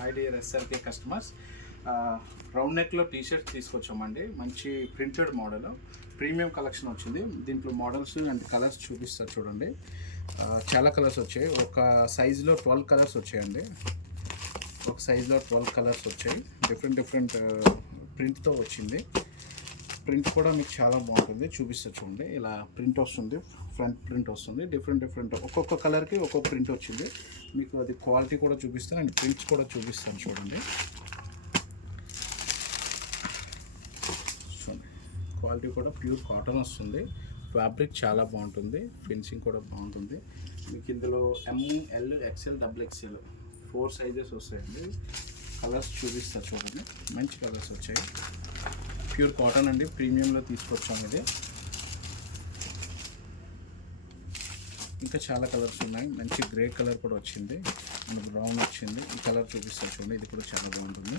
High dear SRK customers, round నెక్లో T shirts తీసుకొచ్చామండి. మంచి ప్రింటెడ్ మోడల్, ప్రీమియం కలెక్షన్ వచ్చింది. దీంట్లో మోడల్స్ అండ్ కలర్స్ చూపిస్తారు చూడండి. చాలా కలర్స్ వచ్చాయి. ఒక సైజులో 12 కలర్స్ వచ్చాయండి. ఒక సైజులో 12 కలర్స్ వచ్చాయి. డిఫరెంట్ ప్రింట్తో వచ్చింది. ప్రింట్ కూడా మీకు చాలా బాగుంటుంది. చూపిస్తా చూడండి. ఇలా ప్రింట్ వస్తుంది, ఫ్రంట్ ప్రింట్ వస్తుంది. డిఫరెంట్ ఒక్కొక్క కలర్కి ఒక్కొక్క ప్రింట్ వచ్చింది. మీకు అది క్వాలిటీ కూడా చూపిస్తాను అండ్ ప్రింట్స్ కూడా చూపిస్తాను చూడండి. చూడండి, క్వాలిటీ కూడా ప్యూర్ కాటన్ వస్తుంది. ఫ్యాబ్రిక్ చాలా బాగుంటుంది. ఫినిషింగ్ కూడా బాగుంటుంది. మీకు ఇందులో ML, XL, XXL 4 సైజెస్ వస్తాయండి. కలర్స్ చూపిస్తా చూడండి. మంచి కలర్స్ వచ్చాయి. ప్యూర్ కాటన్ అండి, ప్రీమియంలో తీసుకొచ్చాము ఇది. ఇంకా చాలా కలర్స్ ఉన్నాయి. మంచి గ్రే కలర్ కూడా వచ్చింది, మనకు బ్రౌన్ వచ్చింది. ఈ కలర్ చూపిస్తా చూడండి. ఇది కూడా చాలా బాగుంటుంది.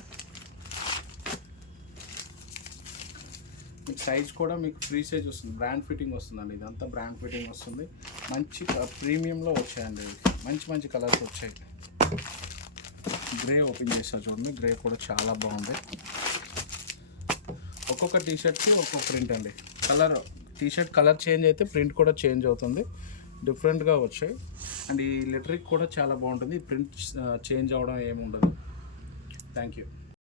మీకు సైజ్ కూడా మీకు ఫ్రీ సైజ్ వస్తుంది. బ్రాండ్ ఫిట్టింగ్ వస్తుందండి. ఇదంతా బ్రాండ్ ఫిట్టింగ్ వస్తుంది. మంచి ప్రీమియంలో వచ్చాయండి. మంచి కలర్స్ వచ్చాయి. గ్రే ఓపెన్ చేస్తా చూడండి. గ్రే కూడా చాలా బాగుంది. ఒక్కొక్క టీషర్ట్కి ఒక్కొక్క ప్రింట్ అండి. టీషర్ట్ కలర్ చేంజ్ అయితే ప్రింట్ కూడా చేంజ్ అవుతుంది. డిఫరెంట్గా వచ్చాయి. అండ్ ఈ లెటరింగ్ కూడా చాలా బాగుంటుంది. ప్రింట్ చేంజ్ అవ్వడం ఏమి ఉండదు. Thank you.